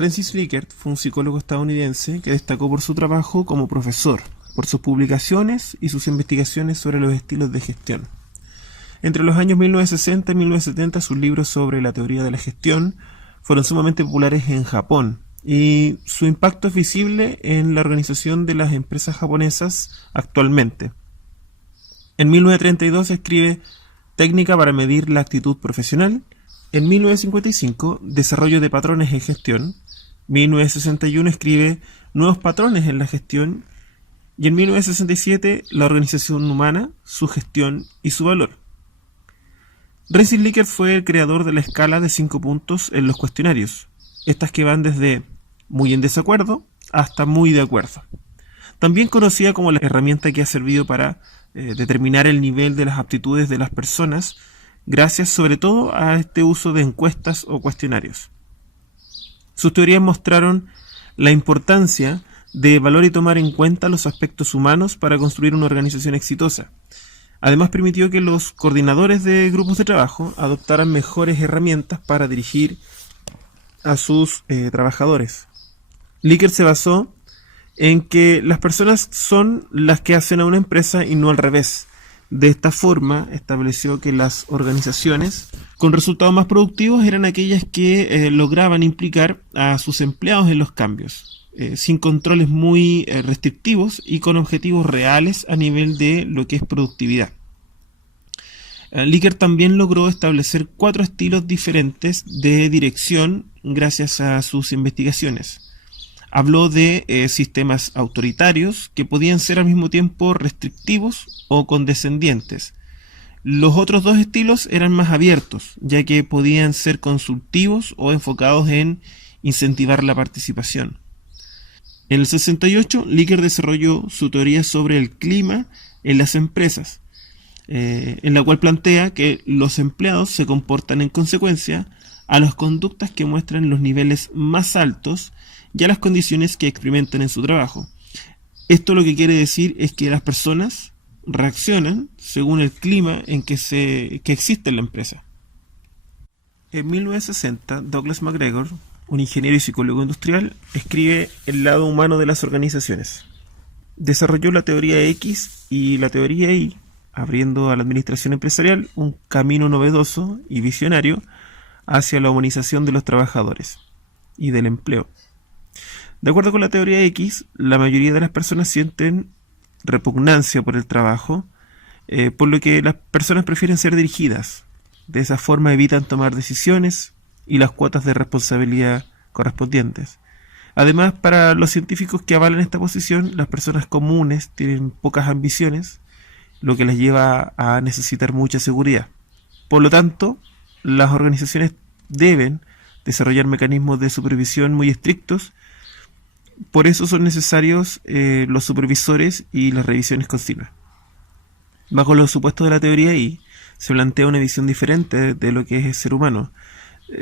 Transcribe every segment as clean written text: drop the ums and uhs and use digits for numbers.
Francis Likert fue un psicólogo estadounidense que destacó por su trabajo como profesor, por sus publicaciones y sus investigaciones sobre los estilos de gestión. Entre los años 1960 y 1970 sus libros sobre la teoría de la gestión fueron sumamente populares en Japón y su impacto es visible en la organización de las empresas japonesas actualmente. En 1932 escribe Técnica para medir la actitud profesional. En 1955, Desarrollo de patrones en gestión. 1961 escribe Nuevos patrones en la gestión. Y en 1967, La organización humana, su gestión y su valor. Francis Likert fue el creador de la escala de 5 puntos en los cuestionarios, estas que van desde muy en desacuerdo hasta muy de acuerdo. También conocida como la herramienta que ha servido para determinar el nivel de las aptitudes de las personas, gracias sobre todo a este uso de encuestas o cuestionarios. Sus teorías mostraron la importancia de evaluar y tomar en cuenta los aspectos humanos para construir una organización exitosa. Además, permitió que los coordinadores de grupos de trabajo adoptaran mejores herramientas para dirigir a sus trabajadores. Likert se basó en que las personas son las que hacen a una empresa y no al revés. De esta forma, estableció que las organizaciones con resultados más productivos eran aquellas que lograban implicar a sus empleados en los cambios, sin controles muy restrictivos y con objetivos reales a nivel de lo que es productividad. Likert también logró establecer 4 estilos diferentes de dirección gracias a sus investigaciones. Habló de sistemas autoritarios que podían ser al mismo tiempo restrictivos o condescendientes. Los otros 2 estilos eran más abiertos, ya que podían ser consultivos o enfocados en incentivar la participación. En el 68, Likert desarrolló su teoría sobre el clima en las empresas, en la cual plantea que los empleados se comportan en consecuencia a las conductas que muestran los niveles más altos y a las condiciones que experimentan en su trabajo. Esto lo que quiere decir es que las personas reaccionan según el clima en que existe en la empresa. En 1960, Douglas McGregor, un ingeniero y psicólogo industrial, escribe El lado humano de las organizaciones. Desarrolló la teoría X y la teoría Y, abriendo a la administración empresarial un camino novedoso y visionario hacia la humanización de los trabajadores y del empleo. De acuerdo con la teoría X, la mayoría de las personas sienten repugnancia por el trabajo, por lo que las personas prefieren ser dirigidas. De esa forma evitan tomar decisiones y las cuotas de responsabilidad correspondientes. Además, para los científicos que avalan esta posición, las personas comunes tienen pocas ambiciones, lo que les lleva a necesitar mucha seguridad. Por lo tanto, las organizaciones deben desarrollar mecanismos de supervisión muy estrictos. Por eso son necesarios los supervisores y las revisiones continuas. Bajo los supuestos de la teoría Y, se plantea una visión diferente de lo que es el ser humano.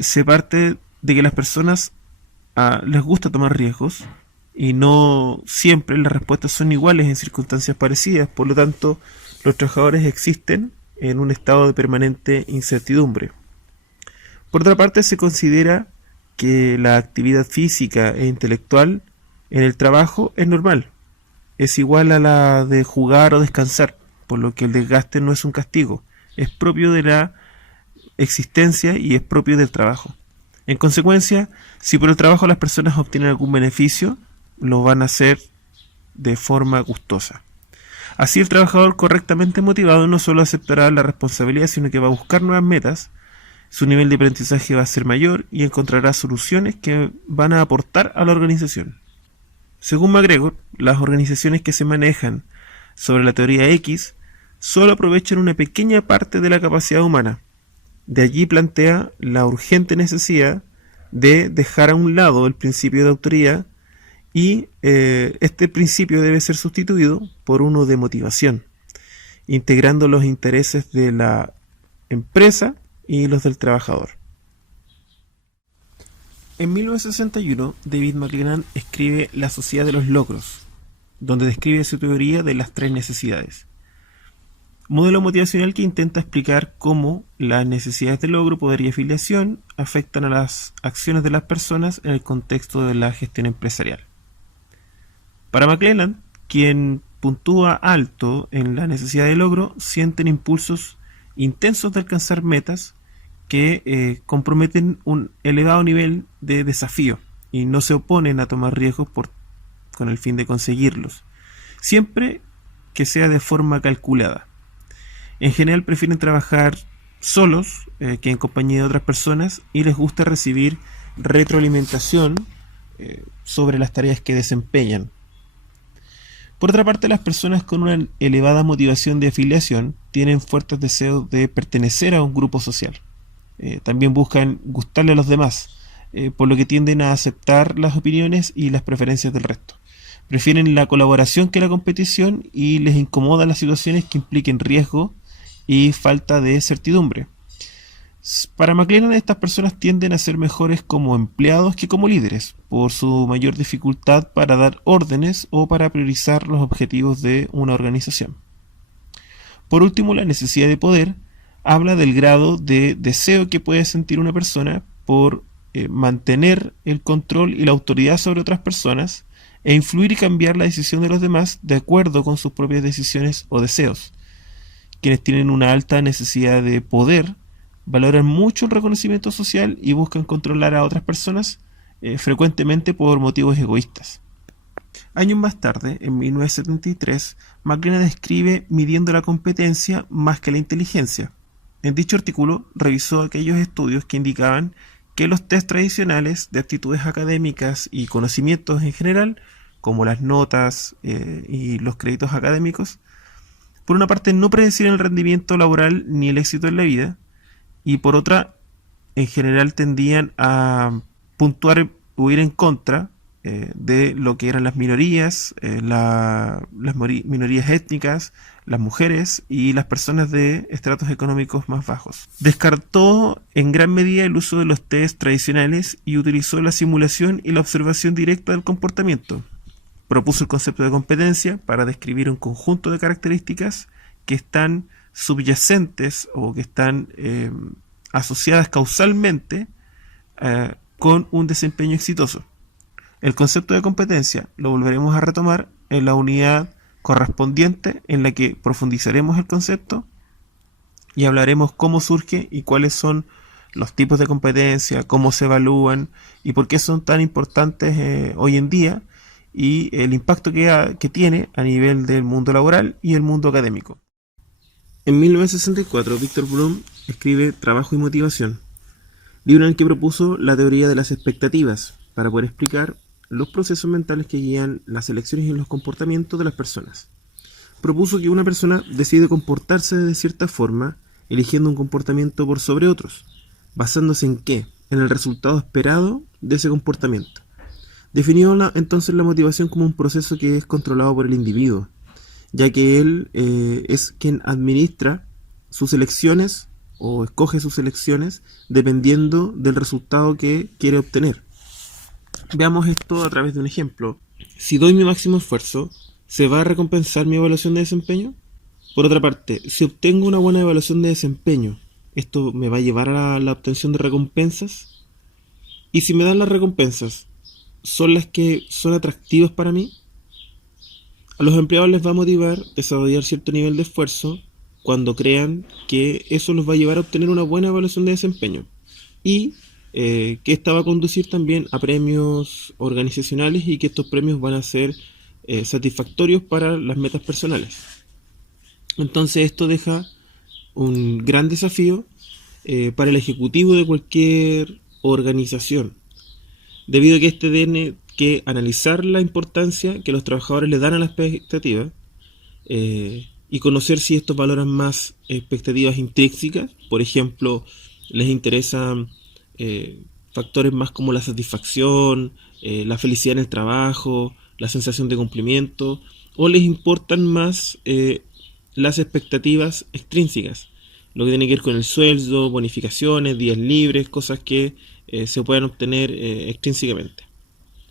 Se parte de que las personas les gusta tomar riesgos y no siempre las respuestas son iguales en circunstancias parecidas. Por lo tanto, los trabajadores existen en un estado de permanente incertidumbre. Por otra parte, se considera que la actividad física e intelectual en el trabajo es normal, es igual a la de jugar o descansar, por lo que el desgaste no es un castigo, es propio de la existencia y es propio del trabajo. En consecuencia, si por el trabajo las personas obtienen algún beneficio, lo van a hacer de forma gustosa. Así, el trabajador correctamente motivado no solo aceptará la responsabilidad, sino que va a buscar nuevas metas, su nivel de aprendizaje va a ser mayor y encontrará soluciones que van a aportar a la organización. Según McGregor, las organizaciones que se manejan sobre la teoría X solo aprovechan una pequeña parte de la capacidad humana. De allí plantea la urgente necesidad de dejar a un lado el principio de autoridad y este principio debe ser sustituido por uno de motivación, integrando los intereses de la empresa y los del trabajador. En 1961, David McLennan escribe La sociedad de los logros, donde describe su teoría de las 3 necesidades. Modelo motivacional que intenta explicar cómo las necesidades de logro, poder y afiliación afectan a las acciones de las personas en el contexto de la gestión empresarial. Para McClelland, quien puntúa alto en la necesidad de logro, sienten impulsos intensos de alcanzar metas que comprometen un elevado nivel de desafío y no se oponen a tomar riesgos con el fin de conseguirlos, siempre que sea de forma calculada. En general prefieren trabajar solos que en compañía de otras personas y les gusta recibir retroalimentación sobre las tareas que desempeñan. Por otra parte, las personas con una elevada motivación de afiliación tienen fuertes deseos de pertenecer a un grupo social. También buscan gustarle a los demás, por lo que tienden a aceptar las opiniones y las preferencias del resto. Prefieren la colaboración que la competición y les incomodan las situaciones que impliquen riesgo y falta de certidumbre. Para McClelland, estas personas tienden a ser mejores como empleados que como líderes, por su mayor dificultad para dar órdenes o para priorizar los objetivos de una organización. Por último, la necesidad de poder habla del grado de deseo que puede sentir una persona por mantener el control y la autoridad sobre otras personas e influir y cambiar la decisión de los demás de acuerdo con sus propias decisiones o deseos. Quienes tienen una alta necesidad de poder valoran mucho el reconocimiento social y buscan controlar a otras personas, frecuentemente por motivos egoístas. Años más tarde, en 1973, McClelland describe midiendo la competencia más que la inteligencia. En dicho artículo revisó aquellos estudios que indicaban que los test tradicionales de aptitudes académicas y conocimientos en general, como las notas y los créditos académicos, por una parte no predecían el rendimiento laboral ni el éxito en la vida, y por otra, en general tendían a puntuar o ir en contra de lo que eran las minorías, minorías étnicas, las mujeres y las personas de estratos económicos más bajos. Descartó en gran medida el uso de los test tradicionales y utilizó la simulación y la observación directa del comportamiento. Propuso el concepto de competencia para describir un conjunto de características que están subyacentes o que están asociadas causalmente con un desempeño exitoso. El concepto de competencia lo volveremos a retomar en la unidad correspondiente en la que profundizaremos el concepto y hablaremos cómo surge y cuáles son los tipos de competencia, cómo se evalúan y por qué son tan importantes hoy en día y el impacto que tiene a nivel del mundo laboral y el mundo académico. En 1964, Victor Bloom escribe Trabajo y motivación, libro en el que propuso la teoría de las expectativas para poder explicar los procesos mentales que guían las elecciones y los comportamientos de las personas. Propuso que una persona decide comportarse de cierta forma, eligiendo un comportamiento por sobre otros, basándose en ¿qué? En el resultado esperado de ese comportamiento. Definió entonces la motivación como un proceso que es controlado por el individuo, ya que él es quien administra sus elecciones o escoge sus elecciones dependiendo del resultado que quiere obtener. Veamos esto a través de un ejemplo. Si doy mi máximo esfuerzo, ¿se va a recompensar mi evaluación de desempeño? Por otra parte, si obtengo una buena evaluación de desempeño, ¿esto me va a llevar a la obtención de recompensas? Y si me dan las recompensas, ¿son las que son atractivas para mí? A los empleados les va a motivar desarrollar cierto nivel de esfuerzo cuando crean que eso los va a llevar a obtener una buena evaluación de desempeño y que esta va a conducir también a premios organizacionales y que estos premios van a ser satisfactorios para las metas personales. Entonces esto deja un gran desafío para el ejecutivo de cualquier organización, debido a que este tiene que analizar la importancia que los trabajadores le dan a la expectativa y conocer si estos valoran más expectativas intrínsecas, por ejemplo, les interesan factores más como la satisfacción, la felicidad en el trabajo, la sensación de cumplimiento, o les importan más las expectativas extrínsecas, lo que tiene que ver con el sueldo, bonificaciones, días libres, cosas que se puedan obtener extrínsecamente.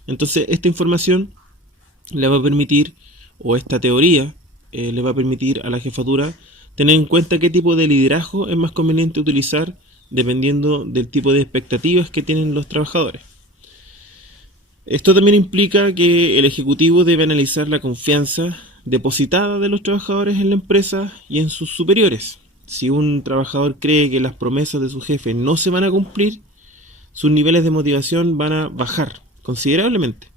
Entonces esta información le va a permitir, o esta teoría le va a permitir a la jefatura Tener en cuenta qué tipo de liderazgo es más conveniente utilizar dependiendo del tipo de expectativas que tienen los trabajadores. Esto también implica que el ejecutivo debe analizar la confianza depositada de los trabajadores en la empresa y en sus superiores. Si un trabajador cree que las promesas de su jefe no se van a cumplir, sus niveles de motivación van a bajar considerablemente.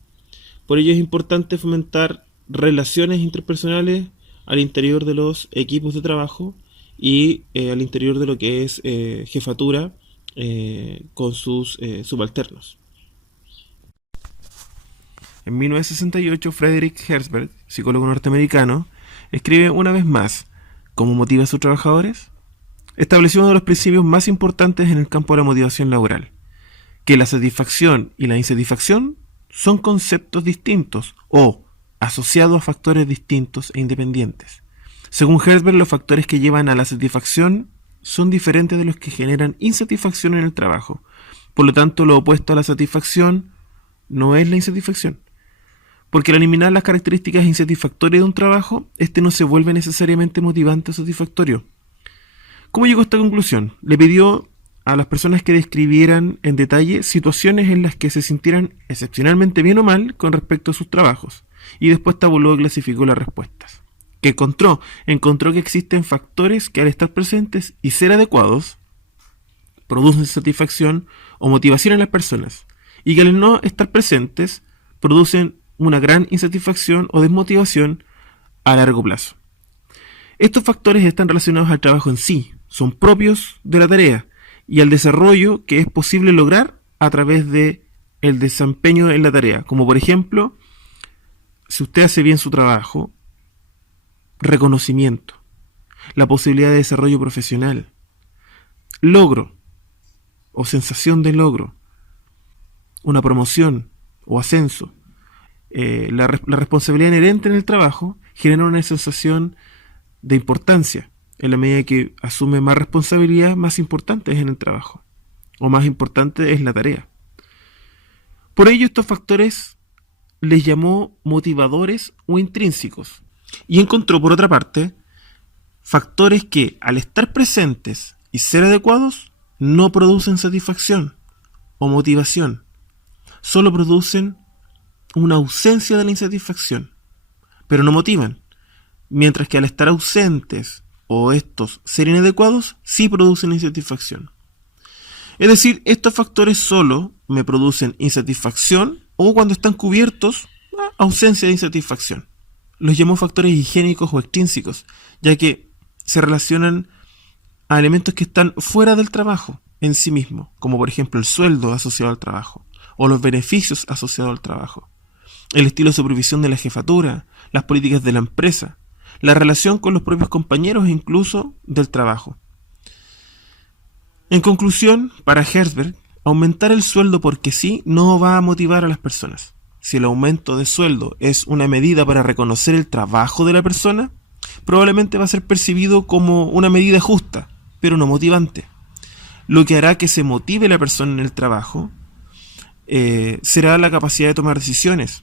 Por ello es importante fomentar relaciones interpersonales al interior de los equipos de trabajo y al interior de lo que es jefatura con sus subalternos. En 1968, Frederick Herzberg, psicólogo norteamericano, escribe una vez más ¿cómo motiva a sus trabajadores? Estableció uno de los principios más importantes en el campo de la motivación laboral, que la satisfacción y la insatisfacción son conceptos distintos o asociados a factores distintos e independientes. Según Herzberg, los factores que llevan a la satisfacción son diferentes de los que generan insatisfacción en el trabajo. Por lo tanto, lo opuesto a la satisfacción no es la insatisfacción. Porque al eliminar las características insatisfactorias de un trabajo, este no se vuelve necesariamente motivante o satisfactorio. ¿Cómo llegó a esta conclusión? Le pidió a las personas que describieran en detalle situaciones en las que se sintieran excepcionalmente bien o mal con respecto a sus trabajos, y después tabuló y clasificó las respuestas. ¿Qué encontró? Encontró que existen factores que al estar presentes y ser adecuados, producen satisfacción o motivación en las personas, y que al no estar presentes, producen una gran insatisfacción o desmotivación a largo plazo. Estos factores están relacionados al trabajo en sí, son propios de la tarea y al desarrollo que es posible lograr a través de el desempeño en la tarea, como por ejemplo, si usted hace bien su trabajo, reconocimiento, la posibilidad de desarrollo profesional, logro o sensación de logro, una promoción o ascenso. La responsabilidad inherente en el trabajo genera una sensación de importancia. En la medida que asume más responsabilidad, más importante es en el trabajo, o más importante es la tarea. Por ello, estos factores les llamó motivadores o intrínsecos, y encontró, por otra parte, factores que, al estar presentes y ser adecuados, no producen satisfacción o motivación, solo producen una ausencia de la insatisfacción, pero no motivan, mientras que al estar ausentes o estos ser inadecuados, sí producen insatisfacción. Es decir, estos factores solo me producen insatisfacción o cuando están cubiertos, ausencia de insatisfacción. Los llamó factores higiénicos o extrínsecos, ya que se relacionan a elementos que están fuera del trabajo en sí mismo, como por ejemplo el sueldo asociado al trabajo o los beneficios asociados al trabajo, el estilo de supervisión de la jefatura, las políticas de la empresa, la relación con los propios compañeros e incluso del trabajo. En conclusión, para Herzberg, aumentar el sueldo porque sí no va a motivar a las personas. Si el aumento de sueldo es una medida para reconocer el trabajo de la persona, probablemente va a ser percibido como una medida justa, pero no motivante. Lo que hará que se motive la persona en el trabajo será la capacidad de tomar decisiones,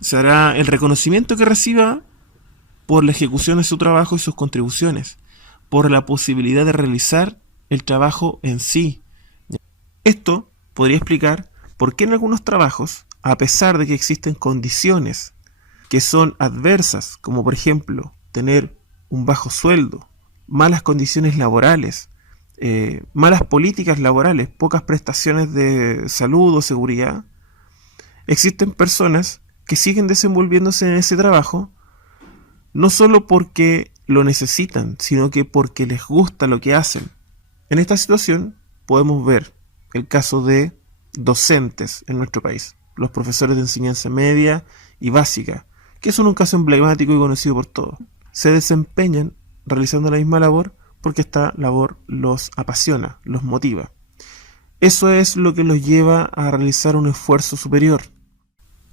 será el reconocimiento que reciba por la ejecución de su trabajo y sus contribuciones, por la posibilidad de realizar el trabajo en sí. Esto podría explicar por qué en algunos trabajos, a pesar de que existen condiciones que son adversas, como por ejemplo tener un bajo sueldo, malas condiciones laborales, malas políticas laborales, pocas prestaciones de salud o seguridad, existen personas que siguen desenvolviéndose en ese trabajo no solo porque lo necesitan, sino que porque les gusta lo que hacen. En esta situación podemos ver el caso de docentes en nuestro país, los profesores de enseñanza media y básica, que son un caso emblemático y conocido por todos. Se desempeñan realizando la misma labor porque esta labor los apasiona, los motiva. Eso es lo que los lleva a realizar un esfuerzo superior.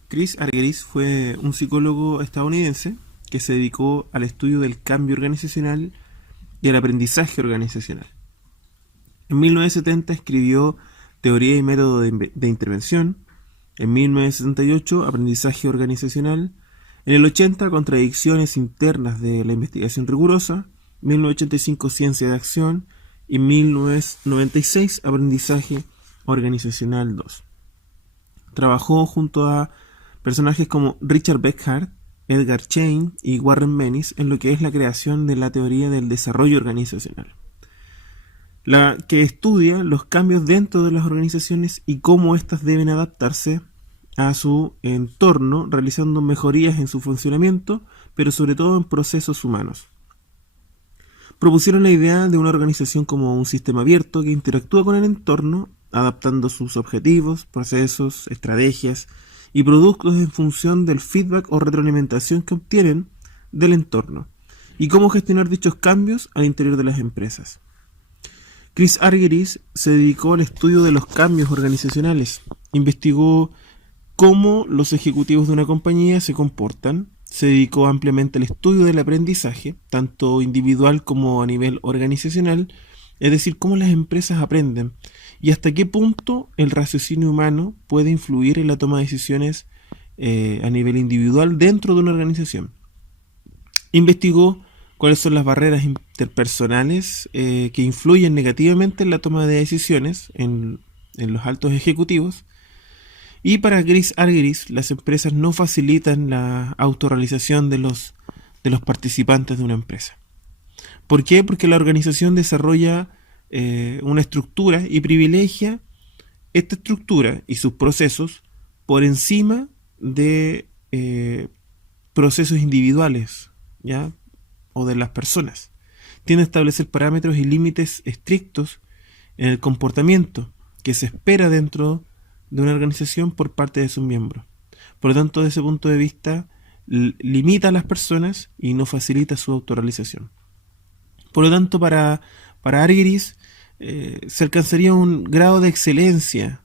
Chris Argyris fue un psicólogo estadounidense que se dedicó al estudio del cambio organizacional y al aprendizaje organizacional. En 1970 escribió Teoría y método de intervención, en 1978 Aprendizaje organizacional, en el 80 Contradicciones internas de la investigación rigurosa 1985 Ciencia de Acción y 1996 Aprendizaje Organizacional 2. Trabajó junto a personajes como Richard Beckhardt, Edgar Schein y Warren Bennis en lo que es la creación de la teoría del desarrollo organizacional, la que estudia los cambios dentro de las organizaciones y cómo éstas deben adaptarse a su entorno, realizando mejorías en su funcionamiento, pero sobre todo en procesos humanos. Propusieron la idea de una organización como un sistema abierto que interactúa con el entorno, adaptando sus objetivos, procesos, estrategias y productos en función del feedback o retroalimentación que obtienen del entorno, y cómo gestionar dichos cambios al interior de las empresas. Chris Argyris se dedicó al estudio de los cambios organizacionales, investigó cómo los ejecutivos de una compañía se comportan, se dedicó ampliamente al estudio del aprendizaje, tanto individual como a nivel organizacional, es decir, cómo las empresas aprenden y hasta qué punto el raciocinio humano puede influir en la toma de decisiones a nivel individual dentro de una organización. Investigó cuáles son las barreras interpersonales que influyen negativamente en la toma de decisiones en los altos ejecutivos. Y para Chris Argyris, las empresas no facilitan la autorrealización de los participantes de una empresa. ¿Por qué? Porque la organización desarrolla una estructura y privilegia esta estructura y sus procesos por encima de procesos individuales, ¿ya? O de las personas. Tiende a establecer parámetros y límites estrictos en el comportamiento que se espera dentro de una organización por parte de sus miembros. Por lo tanto, desde ese punto de vista, limita a las personas y no facilita su autorrealización. Por lo tanto, para Argyris se alcanzaría un grado de excelencia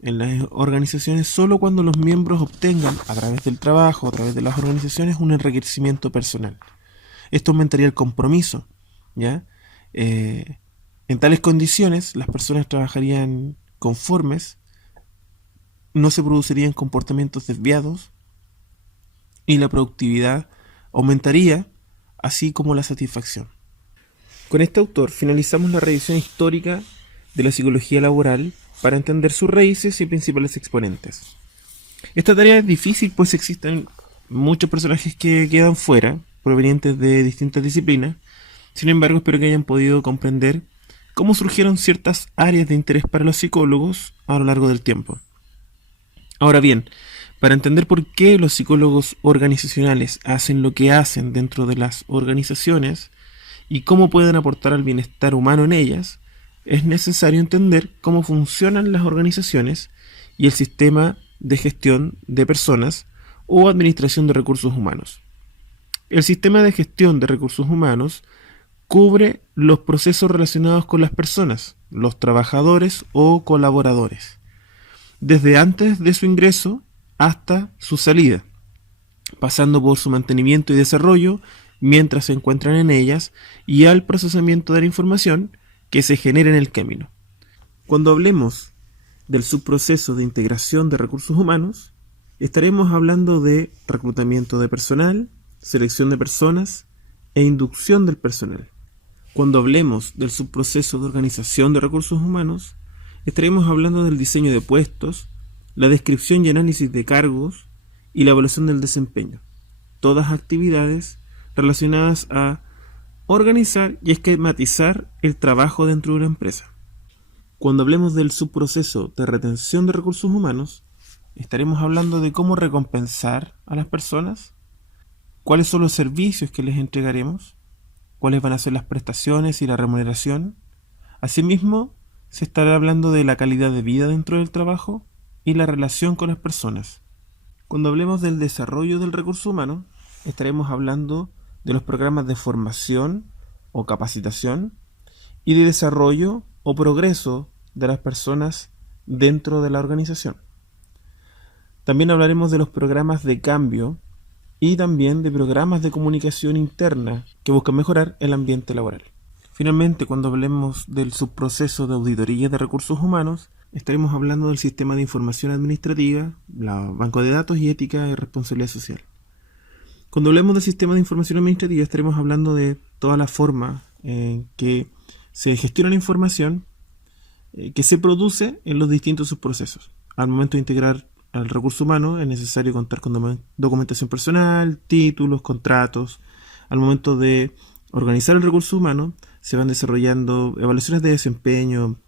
en las organizaciones solo cuando los miembros obtengan, a través del trabajo, a través de las organizaciones, un enriquecimiento personal. Esto aumentaría el compromiso, ¿ya? En tales condiciones, las personas trabajarían conformes, no se producirían comportamientos desviados y la productividad aumentaría, así como la satisfacción. Con este autor finalizamos la revisión histórica de la psicología laboral para entender sus raíces y principales exponentes. Esta tarea es difícil, pues existen muchos personajes que quedan fuera, provenientes de distintas disciplinas. Sin embargo, espero que hayan podido comprender cómo surgieron ciertas áreas de interés para los psicólogos a lo largo del tiempo. Ahora bien, para entender por qué los psicólogos organizacionales hacen lo que hacen dentro de las organizaciones y cómo pueden aportar al bienestar humano en ellas, es necesario entender cómo funcionan las organizaciones y el sistema de gestión de personas o administración de recursos humanos. El sistema de gestión de recursos humanos cubre los procesos relacionados con las personas, los trabajadores o colaboradores, desde antes de su ingreso hasta su salida, pasando por su mantenimiento y desarrollo mientras se encuentran en ellas y al procesamiento de la información que se genera en el camino. Cuando hablemos del subproceso de integración de recursos humanos, estaremos hablando de reclutamiento de personal, selección de personas e inducción del personal. Cuando hablemos del subproceso de organización de recursos humanos, estaremos hablando del diseño de puestos, la descripción y análisis de cargos y la evaluación del desempeño. Todas actividades relacionadas a organizar y esquematizar el trabajo dentro de una empresa. Cuando hablemos del subproceso de retención de recursos humanos, estaremos hablando de cómo recompensar a las personas, cuáles son los servicios que les entregaremos, cuáles van a ser las prestaciones y la remuneración. Asimismo, se estará hablando de la calidad de vida dentro del trabajo y la relación con las personas. Cuando hablemos del desarrollo del recurso humano, estaremos hablando de los programas de formación o capacitación y de desarrollo o progreso de las personas dentro de la organización. También hablaremos de los programas de cambio y también de programas de comunicación interna que buscan mejorar el ambiente laboral. Finalmente, cuando hablemos del subproceso de auditoría de recursos humanos, estaremos hablando del sistema de información administrativa, banco de datos y ética y responsabilidad social. Cuando hablemos del sistema de información administrativa estaremos hablando de toda la forma en que se gestiona la información que se produce en los distintos subprocesos. Al momento de integrar al recurso humano es necesario contar con documentación personal, títulos, contratos. Al momento de organizar el recurso humano se van desarrollando evaluaciones de desempeño,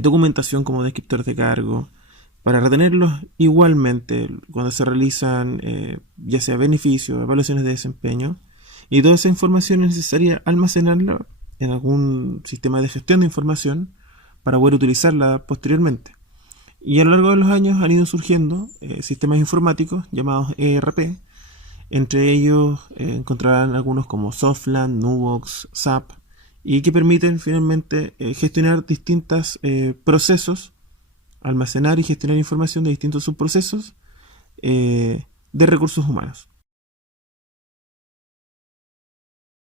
documentación como descriptores de cargo, para retenerlos igualmente cuando se realizan ya sea beneficios, evaluaciones de desempeño, y toda esa información es necesaria almacenarla en algún sistema de gestión de información para poder utilizarla posteriormente. Y a lo largo de los años han ido surgiendo sistemas informáticos llamados ERP. Entre ellos encontrarán algunos como Softland, Nuvox, SAP, y que permiten finalmente gestionar distintos procesos, almacenar y gestionar información de distintos subprocesos de recursos humanos.